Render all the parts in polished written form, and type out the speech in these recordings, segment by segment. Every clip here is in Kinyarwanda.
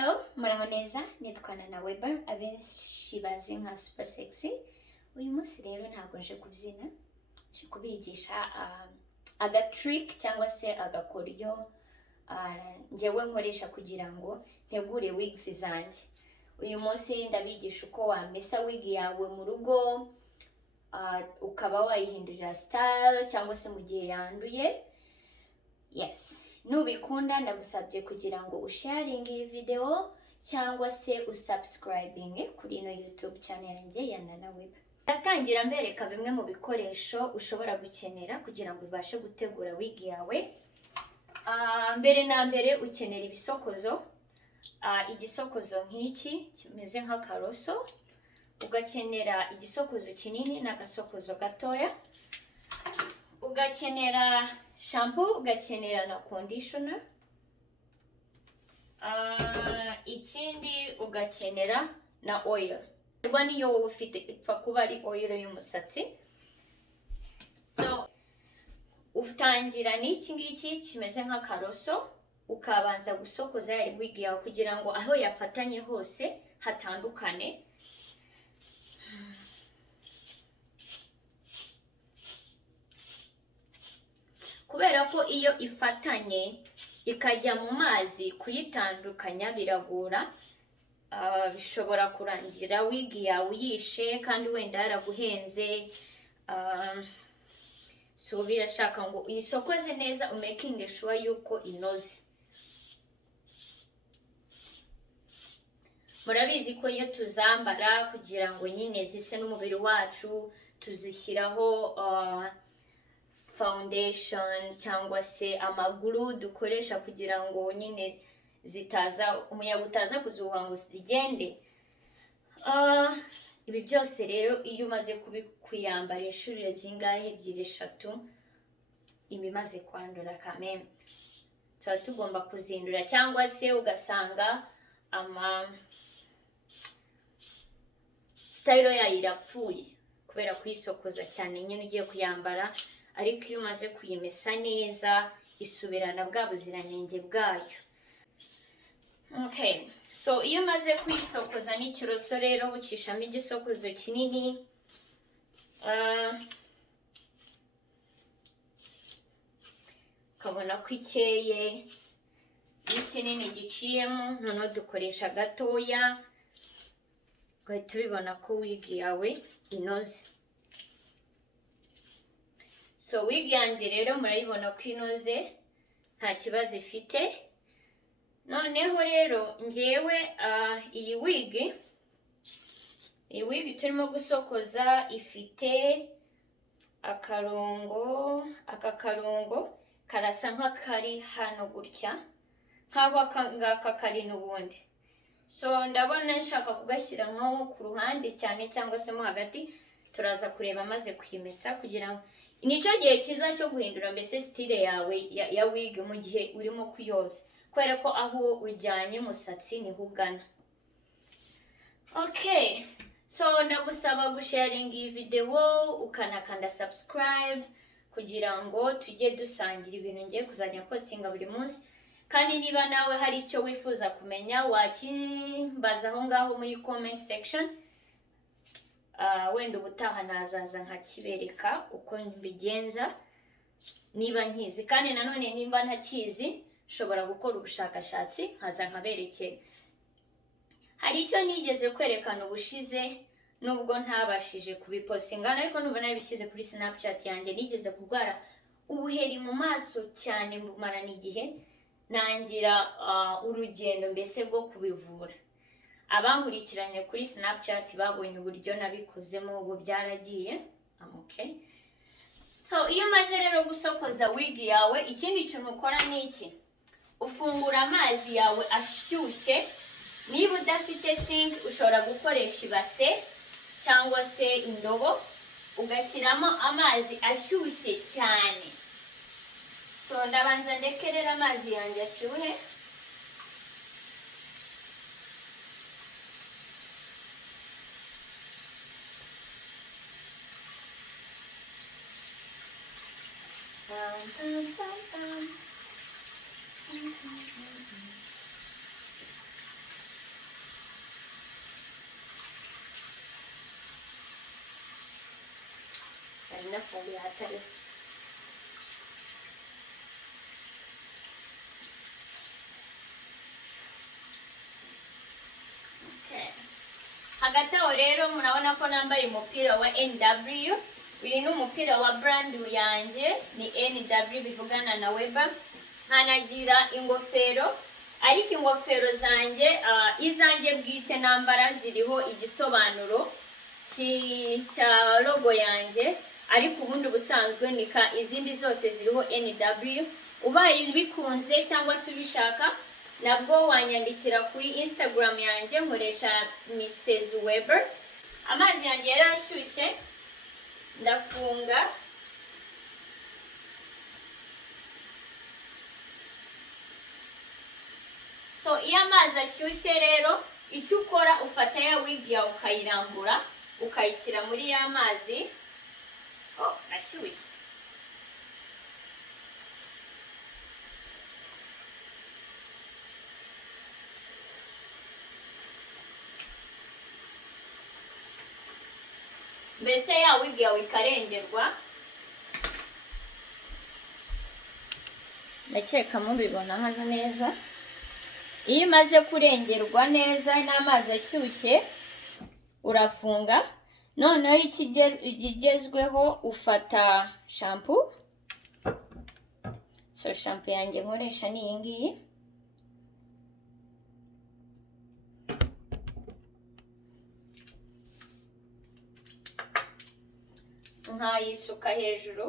Hello, muraho neza, nitwana na Weba, abenshi bazi nka super sexy. Uyu munsi rero ntabwo nje kubyina, nje kubigisha aga trick cyangwa se agakoryo njyewe nkoresha kugira ngo ntegure wigs zanjye. Uyu munsi ndabigisha uko wamesa wig yawe mu rugo, ukaba wayihindurira style cyangwa se mu gihe yanduye. Yes. Nubikunda ndagusabye kugira ngo usharing iyi video cyangwa se usubscribing kuri ino YouTube channel yanjye ya Nana Web. Ndatangira mbereka bimwe mu bikoresho ushobora gukenera kugira ngo ubashe gutegura wig yawe. Mbere na mbere ukenera ibisokozo. Igisokozo nk'iki kimeze nk'akaroso. Ugakenera igisokozo kinini n'agasokozo gatoya. Ugakenera shampoo, ugakenera na conditioner. Ikindi ugakenera na oil. Rwa niyo wowe ufite ipfa kuba ari oil y'umusatsi. So utangira n'iki ngiki kimeze nk'akaroso, ukabanza gusokoza ya wig yawe kugira ngo aho yafatanye hose hatandukane. Kubera ko iyo ifatanye ikajya mu mazi kuyitandukanya biragora, bishobora kurangira wig yawe yishe kandi wenda yaraguhenze. So birashaka ngo uyisokoze neza, umaking sure yuko inoze. Murabizi ko iyo tuzambara kugira ngo nyine zise n'umubiri wacu, tuzishyiraho foundation cyangwa se amaguru dukoresha kugira ngo nyine umuyaga utaza kuzuha ngo zigende. Ibi byose rero iyo umaze kuyambara inshuro zingahe, ebyiri eshatu, ibimaze kwandura kameme, tuba tugomba kuzindura, cyangwa se ugasanga style yayo irapfuye kubera kuyisokoza cyane nyine ugiye kuyambara. Ariko iyo umaze kuyimesa neza isubirana bwa buziranenge bwayo. Okay, so iyo umaze kuyisokoza n'ikiroso rero ucishamo igisokozo kinini. Ukabona ko ikeye, n'ikinini giciyemo, noneho dukoresha gatoya, ugahita ubibona ko wig yawe inoze. So wig yanjye rero murayibona ko inoze, nta kibazo ifite. Noneho rero njyewe iyi wig turimo gusokoza ifite akarongo, aka karongo karasa nk'akari hano gutya, nk'aho akangaka kari n'ubundi. So ndabona nshaka kugashyira nko ku ruhande cyane cyangwa se mo hagati. Turaza kureba maze kuyimesa kugira ngo nicyo gihe cyiza cyo guhindura mbese style yawe ya wig mu gihe urimo kuyoza, kubera ko aho ujyanye umusatsi niho ugana. Okay, so ndagusaba gusharing iyi video, ukanakanda subscribe kugira ngo tujye dusangira ibintu ngiye kuzajya postinga buri munsi. Kandi niba nawe hari icyo wifuza kumenya wakimbaza aho ngaho muri comment section. Wenda ubutaha nazaza nkakibereka uko mbigenza niba nkizi, kandi nanone nimba ntakizi nshobora gukora ubushakashatsi nkaza nkaberekera. Hari icyo nigeze kwerekana ubushize nubwo ntabashije kubipostinga, ariko numva nabishyize kuri Snapchat yanjye. Nigeze kurwara ubuheri mu maso cyane, mbumarana igihe, nangira urugendo mbese bwo kubivura. Abankurikiranye kuri Snapchat babonye uburyo nabikozemo, ubu byaragiye. Okay. So iyo maze rero gusokoza wig yawe, ikindi kintu ukora ni iki: ufungura amazi yawe ashyushye. Niba udafite sink ushobora gukoresha ibase cyangwa se indobo, ugashyiramo amazi ashyushye cyane. So ndabanza ndekerera amazi yanjye ashyuhe. nafunguye hatari. Hagati aho rero murabona ko nambaye umupira wa NW. Uyu ni umupira wa brand yanjye ni NW bivugana na Weba. Nkanagira ingofero, ariko ingofero zanjye izanjye bwite nambara ziriho igisobanuro cya logo yanjye, ariko ubundi busanzwe nika izindi zose ziriho NW. Ubaye bikunze cyangwa se ubishaka nabwo wanyandikira kuri Instagram yanjye nkoresha Mrs. Weber. Amazi yanjye yarashyushye, ndafunga. So iyo amazi ashyushye rero icyo ukora ufata ya wig yawe ukayirambura ukayishyira muri ya mazi. Ashyushye. Mbese ya wig yawe ikarengerwa. Ndakeka mubibona hano neza. Iyo imaze kurengerwa neza n'amazi ashyushye urafunga. Noneho ikigezweho ufata shampoo. So shampoo yanjye nkoresha ni iyi ngiyi. Nkayisuka hejuru.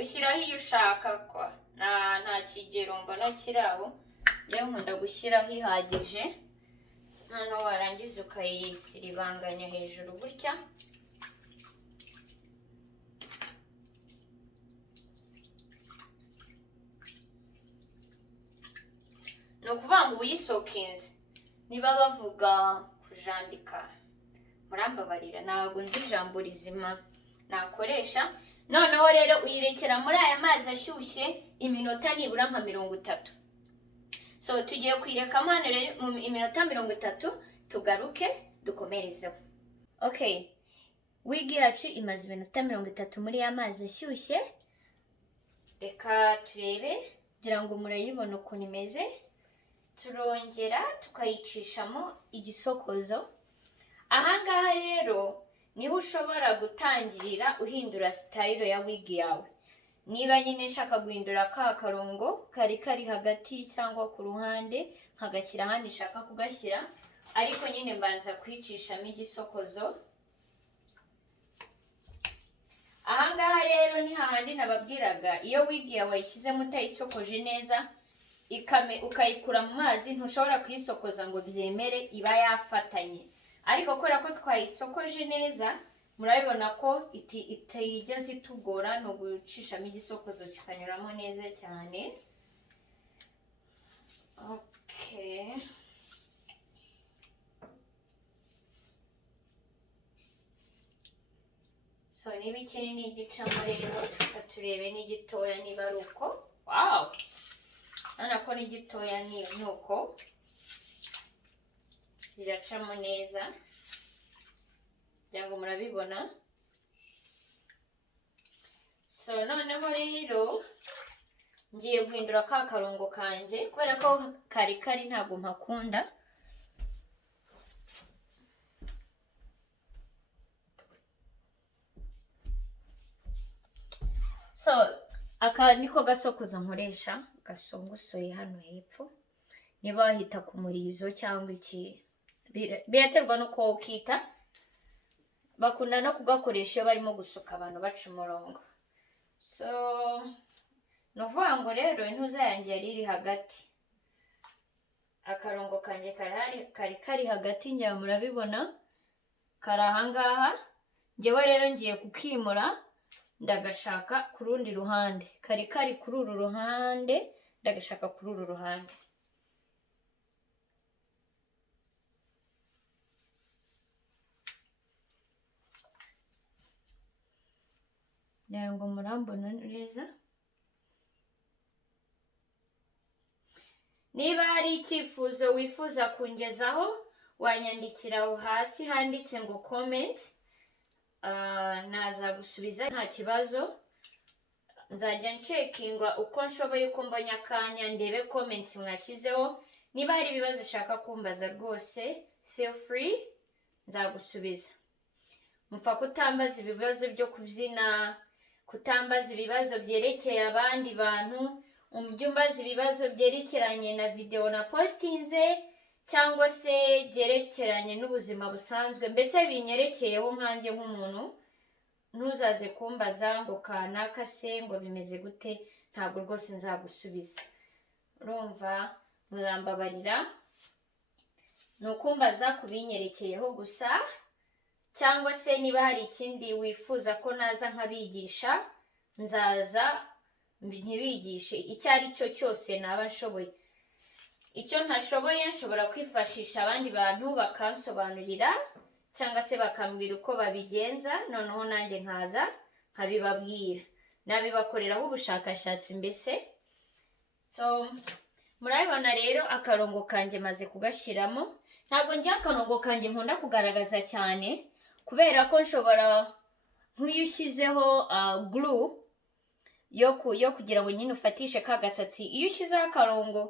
Ushyiraho iyo ushaka kwa nta kigero mbona kiraho. Rero nkunda gushyiraho ihagije. Noneho warangiza ukayisiribanganya hejuru gutya. Ni ukuvuga ngo uyisokinze. Niba bavuga kujandika murambabarira, ntabwo nzi ijambo rizima nakoresha. Noneho rero uyirekera muri aya mazi ashyushye iminota nibura nka 30. So tugiye kuyirekamo hano rero mu iminota 30 tugaruke dukomerezeho. Okay, wig yacu imaze iminota 30 muri ya mazi ashyushye. Reka turebe kugira ngo murayibona ukuntu imeze. Turongera tukayicishamo igisokozo. Ahangaha rero niho ushobora gutangirira uhindura style ya wig yawe. Niba nyine nshaka guhindura ka karongo kari hagati cyangwa ku ruhande nkagashyira hano nshaka kugashyira, ariko nyine mbanza kwicishamo igisokozo. Ahangaha rero ni hahandi nababwiraga iyo wig yawe wayishyizemo utayisokoje neza ukayikura mu mazi ntushobora kuyisokoza ngo byemere, iba yafatanye. Ariko kubera ko twayisokoje neza murabibona ko itayigeze itugora no gucishamo igisokozo kikanyuramo neza cyane. Okay. So niba ikinini gicamo rero turebe n'igitoya niba ari uko. Wow! Ana ko n'igitoya ni uko. Biracamo neza. Byango murabibona. So noneho rero ngiye guhindura ka karongo kanje kubera ko kari ntabwo mpakunda. So aka niko gasokozo nkoresha, gasongosoye hano hepfo. Niba wahita ku murizo cyangwa iki biraterwa nuko ukita. Bakunda no kugakoresha iyo barimo gusuka abantu baca umurongo. So novuga ngo rero intuza yanjye yari iri hagati. Akarongo kanje kari hagati, njya murabibona kari ahangaha. Njyewe rero ngiye kukimura ndagashaka ku rundi ruhande. Kari kuri uru ruhande ndagashaka kuri uru ruhande. Ngo murambona neza. Niba hari icyifuzo wifuza kungezaho wanyandikira aho hasi handitse ngo comment, naza gusubiza nta kibazo. Nzajya ncekinga uko nshoboye uko mbonye akanya ndebe comments mwashyizeho. Niba hari ibibazo ushaka kumbaza rwose feel free, nzagusubiza. Mupfa kutambaza ibibazo byo kubyina, kutambaza ibibazo byerekeye abandi bantu, umbyumbaza ibibazo byerekeranye na video na postinze cyangwa se byerekeranye n'ubuzima busanzwe, mbese binyerekeyeho nkanjye nk'umuntu. Ntuzaze kumbaza ngo kanaka se ngo bimeze gute, ntabwo rwose nzagusubiza. Urumva, murambabarira, nukumbaza kubinyerekeyeho gusa, cyangwa se niba hari ikindi wifuza ko naza nkabigisha, nzaza ntibigishe icyo ari cyo cyose naba nshoboye. Icyo ntashoboye nshobora kwifashisha abandi bantu bakansobanurira cyangwa se bakambwira uko babigenza, noneho nanjye nkaza nkabibabwira, nabibakoreraho ubushakashatsi mbese. So murabibona rero akarongo kanjye maze kugashyiramo. Ntabwo njye akarongo kanjye nkunda kugaragaza cyane kubera ko nshobora nk'iyo ushyizeho glue yo kugira ngo nyine ufatishe ka gasatsi, iyo ushyizeho akarongo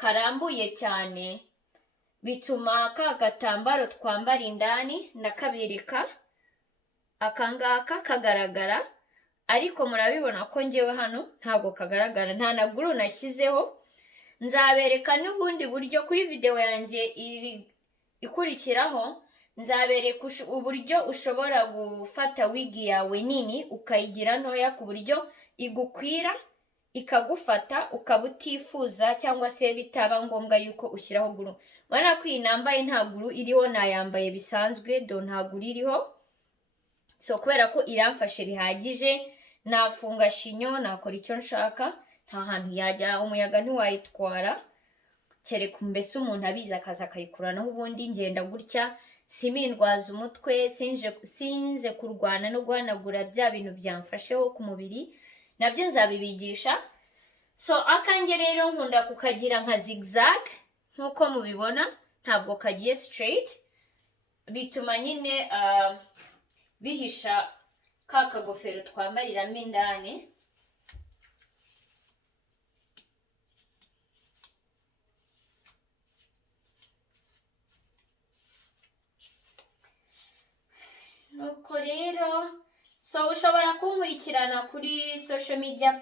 karambuye cyane bituma ka gatambaro twambara indani nakabirika, akangaka kagaragara, ariko murabibona ko njyewe hano ntabwo kagaragara, nta na glue nashyizeho. Nzabereka n'ubundi buryo kuri video yanjye ikurikiraho, nzabereka uburyo ushobora gufata wig yawe nini ukayigira ntoya ku buryo igukwira ikagufata ukaba utifuza cyangwa se bitaba ngombwa yuko ushyiraho glue. Urabona ko iyi nambaye nta glue iriho, nayambaye bisanzwe do nta glue iriho. So kubera ko iramfashe bihagije, nafunga shinyo, nakora icyo nshaka, nta hantu yajya, umuyaga ntiwayitwara, kereka mbese umuntu abizi akaza akayikuranaho. Ubundi ngenda gutya, simindwaza umutwe, sinze kurwana no guhanagura bya bintu byamfasheho ku mubiri, nabyo nzabibigisha. So akanjye rero nkunda kukagira nka zigzag nk'uko mubibona, ntabwo kagiye straight, bituma nyine bihisha ka kagofero twambariramo indani. Nuko rero, so ushobora kunkurikirana kuri social media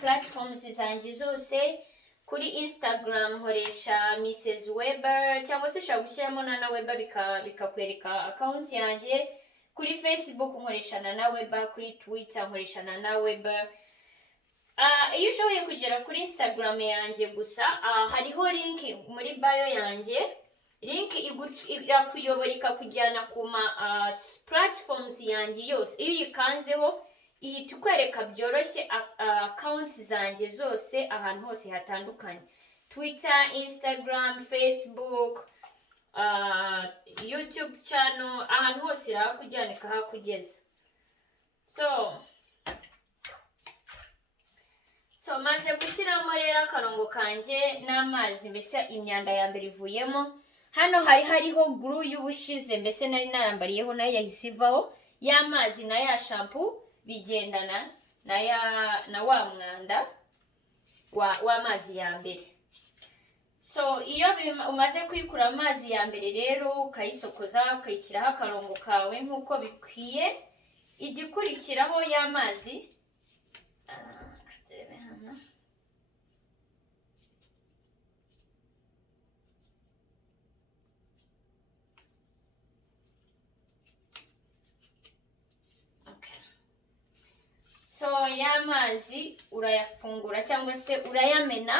platforms zanjye zose. Kuri Instagram nkoresha Mrs. Weber, cyangwa se ushobora gushyiramo na Weber bikakwereka account yanjye. Kuri Facebook nkoresha na Weber, kuri Twitter nkoresha na Weber. Iyo ushoboye kugera kuri Instagram yanjye gusa, hariho link muri bio yanjye. Link irakuyobora ikakujyana ku ma platforms yanjye yose. Iyo uyikanzeho ihita ikwereka byoroshye accounts zanjye zose ahantu hose hatandukanye: Twitter, Instagram, Facebook, YouTube channel, ahantu hose irakujyana ikahakugeza. So maze gushyiramo rero akarongo kanjye n'amazi, mbese imyanda ya mbere ivuyemo. Hano hariho glue y'ubushize mbese nari narambariyeho, nayo yahise ivaho. Y'amazi na ya shampoo bigendana na wa mwanda w'amazi ya mbere. So iyo umaze kwikura amazi ya mbere rero, ukayisokoza ukayishyiraho akarongo kawe nk'uko bikwiye. Igikurikiraho y'amazi, so y'amazi urayafungura cyangwa se urayamena.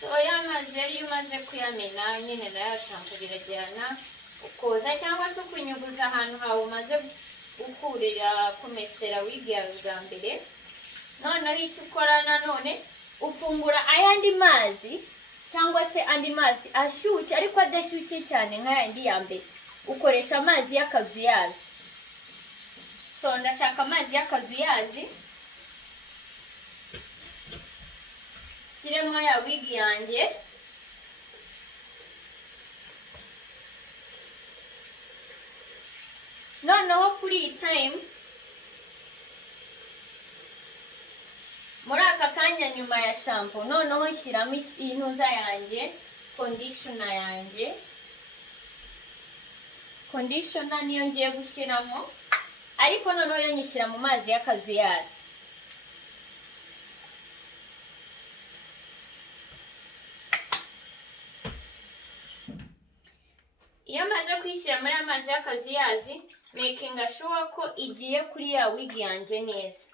So y'amazi rero iyo umaze kuyamena nyine na ya shampoo biragirana, ukoza cyangwa se ukunyuguza ahantu hawe umaze gukurira kumesera wig yawe bwa mbere. Noneho icyo ukora nanone, ufungura ayandi mazi cyangwa se andi mazi ashyushye ariko adashyushye cyane nk'ayandi ya mbere, ukoresha amazi y'akazuyazi. So ndashaka amazi y'akazuyazi, shyiremo ya wig yanjye, noneho kuri iyi time, muri aka kanya nyuma ya shampoo, noneho nshyiramo intuza yanjye, conditioner yanjye. Conditioner niyo ngiye gushyiramo, ariko noneho yo nyishyira mu mazi y'akazuyazi. Iyo maze kuyishyira muri amazi y'akazuyazi, making sure ko igiye kuri ya wig yanjye neza.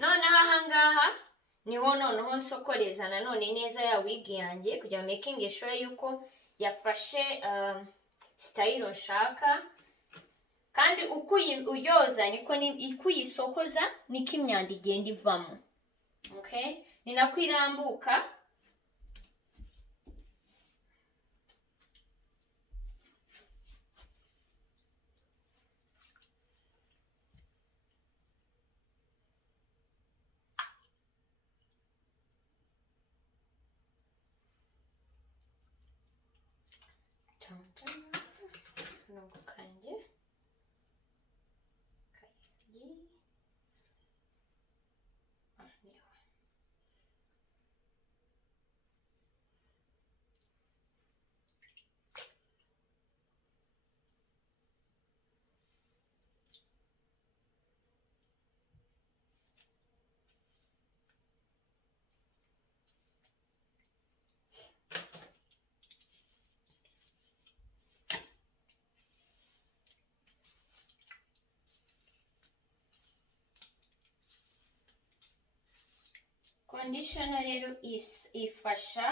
Noneho ahangaha niho noneho nsokoreza nanone neza ya wig yanjye kugira making sure yuko yafashe style nshaka, kandi uko uyoza niko uyisokoza niko imyanda igenda ivamo. Okay, ni nako irambuka. Nungu kanje kayi conditioner rero ifasha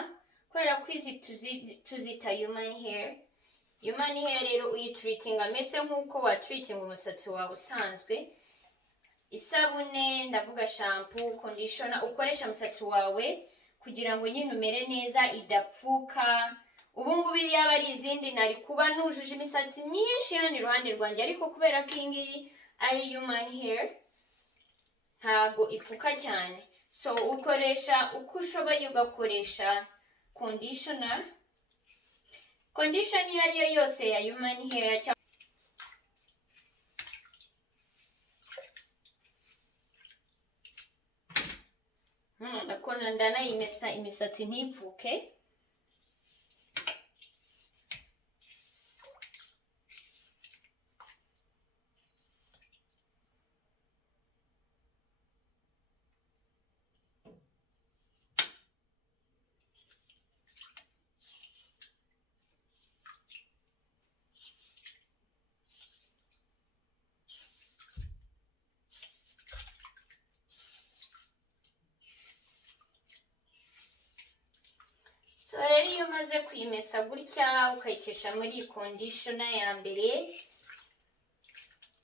kubera ko izi tuzita human hair. Human hair rero uyitreatinga mese nk'uko watreatinga umusatsi wawe usanzwe. Isabune, ndavuga shampoo, conditioner ukoresha umusatsi wawe kugira ngo nyine umere neza, idapfuka. Ubu ngubu yaba ari izindi nari kuba nujuje imisatsi myinshi hano iruhande rwanjye, ariko kubera ko iyi ngiyi ari human hair ntago ipfuka cyane. So ukoresha uko ushoboye, ugakoresha conditioner. Conditioner iyo ariyo yose ya human hair nakona ndanayimesa imisatsi ntipfuke. So rero iyo umaze kuyimesa gutya ukayikesha muri conditioner ya mbere,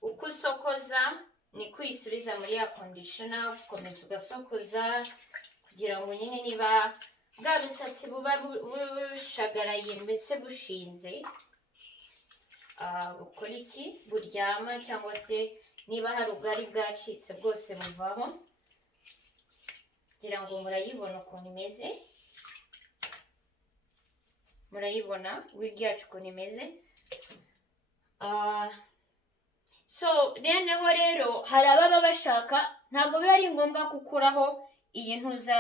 uko usokoza niko uyisubiza muri ya conditioner, ukomeza ugasokoza kugira ngo nyine niba bwa bisatsi buba bushagaraye mbese bushinze ukora iki, buryama, cyangwa se niba hari ubwari bwacitse bwose buvaho. Kugira ngo murayibona ukuntu imeze, murayibona wig yacu ukuntu imeze. So noneho rero hari ababa bashaka, ntabwo biba ari ngombwa gukuraho iyi ntuza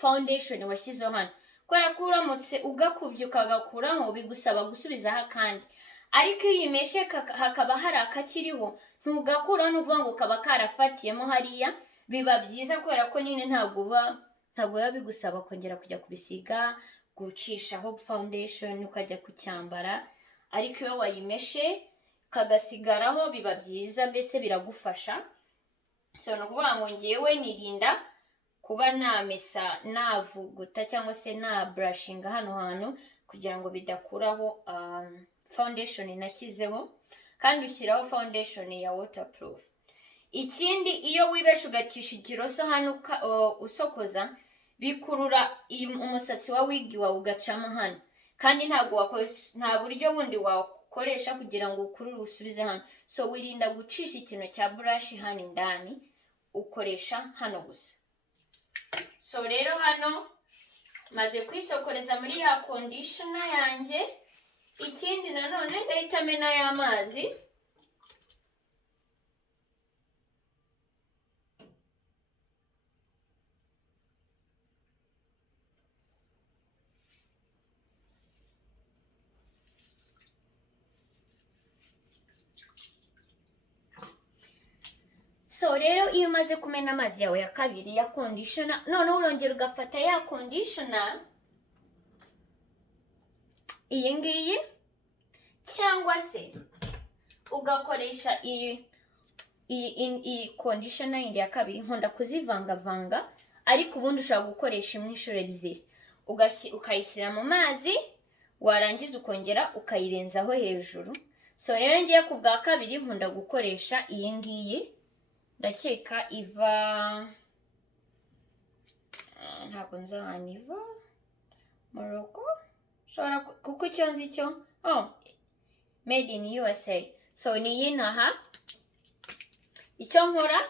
foundation washyizeho hano, kubera ko uramutse ugakubye ukagakuraho bigusaba gusubizaho akandi. Ariko iyo uyimeshe hakaba hari akakiriho, ntugakuraho n'uvuga ngo kaba karafatiyemo hariya, biba byiza kubera ko nyine ntabwo biba bigusaba kongera kujya kubisiga, gucishaho foundation ukajya kucyambara. Ariko iyo wayimeshe kagasigaraho biba byiza, mbese biragufasha. So no kuvuga ngo ngewe nirinda kuba namesa navuguta cyangwa se na brushinga hano hantu kugira ngo bidakuraho foundation nashyizeho. kandi ushyiraho foundation ya waterproof. Ikindi iyo wibesha ugacisha ikiroso hano usokoza bikurura umusatsi wa wig wawe ugacamo hano, kandi nta buryo bundi wakoresha kugira ngo ukurure usubize hano. So wirinda gucisha ikintu cya brush hano indani, ukoresha hano gusa. So rero hano maze kwisokoreza muri ya conditioner yanjye. Ikindi nanone ndahita mena y'amazi. So rero iyo umaze kumena amazi yawe ya kabiri ya conditioner, noneho urongera ugafata ya conditioner iyi ngiyi, cyangwa se ugakoresha iyi conditioner yindi ya kabiri. Nkunda kuzivangavanga, ariko ubundi ushobora gukoresha imwe inshuro ebyiri. Ukayishyira mu mazi, warangiza ukongera ukayirenzaho hejuru. So rero ngiye ku bwa kabiri nkunda gukoresha iyi ngiyi. Ndakeka iva ntabwo nzaniva Morocco, shobora kuko icyo nzi cyo made in USA. So ni iyi naha. Icyo nkora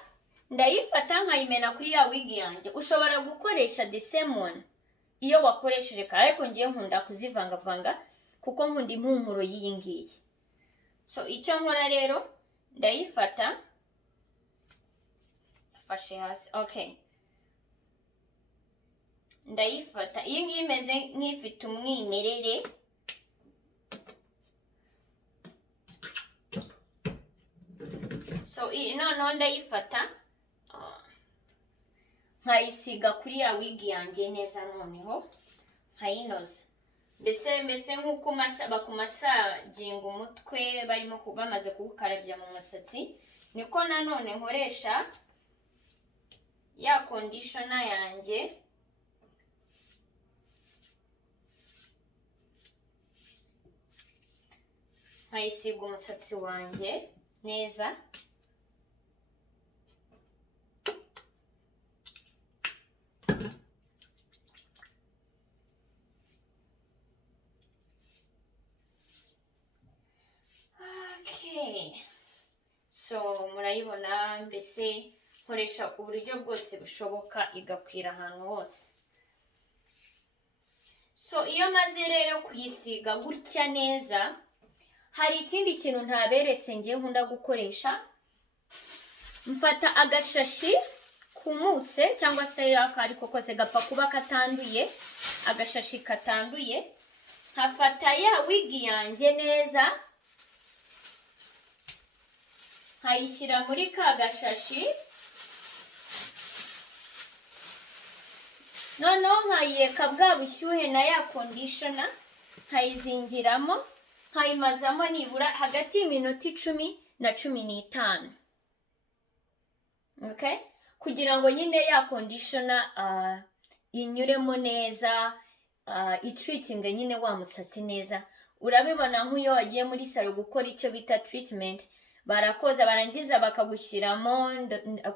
ndayifata nkayimena kuri ya wig yanjye. Ushobora gukoresha the same one iyo wakoresheje kare, ariko ngiye nkunda kuzivangavanga kuko nkunda impumuro y'iyi ngiyi. So icyo nkora rero ndayifata fashe hasi. Okay, ndayifata iyi ngiyi imeze nk'ifite umwimerere. So noneho ndayifata nkayisiga kuri ya wig yanjye neza, noneho nkayinoza. Mbese nk'uko bakumasaginga umutwe barimo bamaze kuwukarabya mu musatsi, niko nanone nkoresha ya conditioner yanjye. Nkayisiga umusatsi wanjye neza. Okay, so murayibona, mbese nkoresha uburyo bwose bushoboka igakwira ahantu hose. So iyo maze rero kuyisiga gutya neza, hari ikindi kintu ntaberetse ngiye nkunda gukoresha. Mfata agashashi kumutse cyangwa se ariko kose gapfa kuba katanduye, agashashi katanduye, nkafata ya wig yanjye neza, nkayishyira muri ka gashashi, noneho nkayireka bwa bushyuhe na ya conditioner, nkayizingiramo, nkayimazamo nibura hagati y'iminota 10 na 15. Okay, kugira ngo nyine ya conditioner inyuremo neza, itreating nyine wa musatsi neza. Urabibona nk'iyo wagiye muri salon gukora icyo bita treatment, barakoza barangiza bakagushyiramo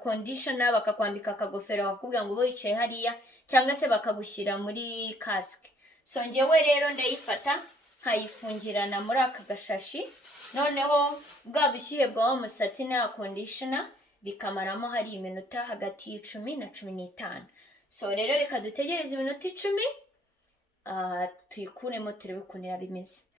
conditioner, bakakwambika akagofero bakubwira ngo wicaye hariya, cyangwa se bakagushyira muri cask. So ngewe rero ndayifata nkayifungirana muri aka gashashi, noneho bwa bushyuhe bwa musatsi na conditioner bikamaramo hari iminota hagati y'10 na 15. So rero reka dutegereze iminota 10 tuyikuremo turebe ukuntu bimeze.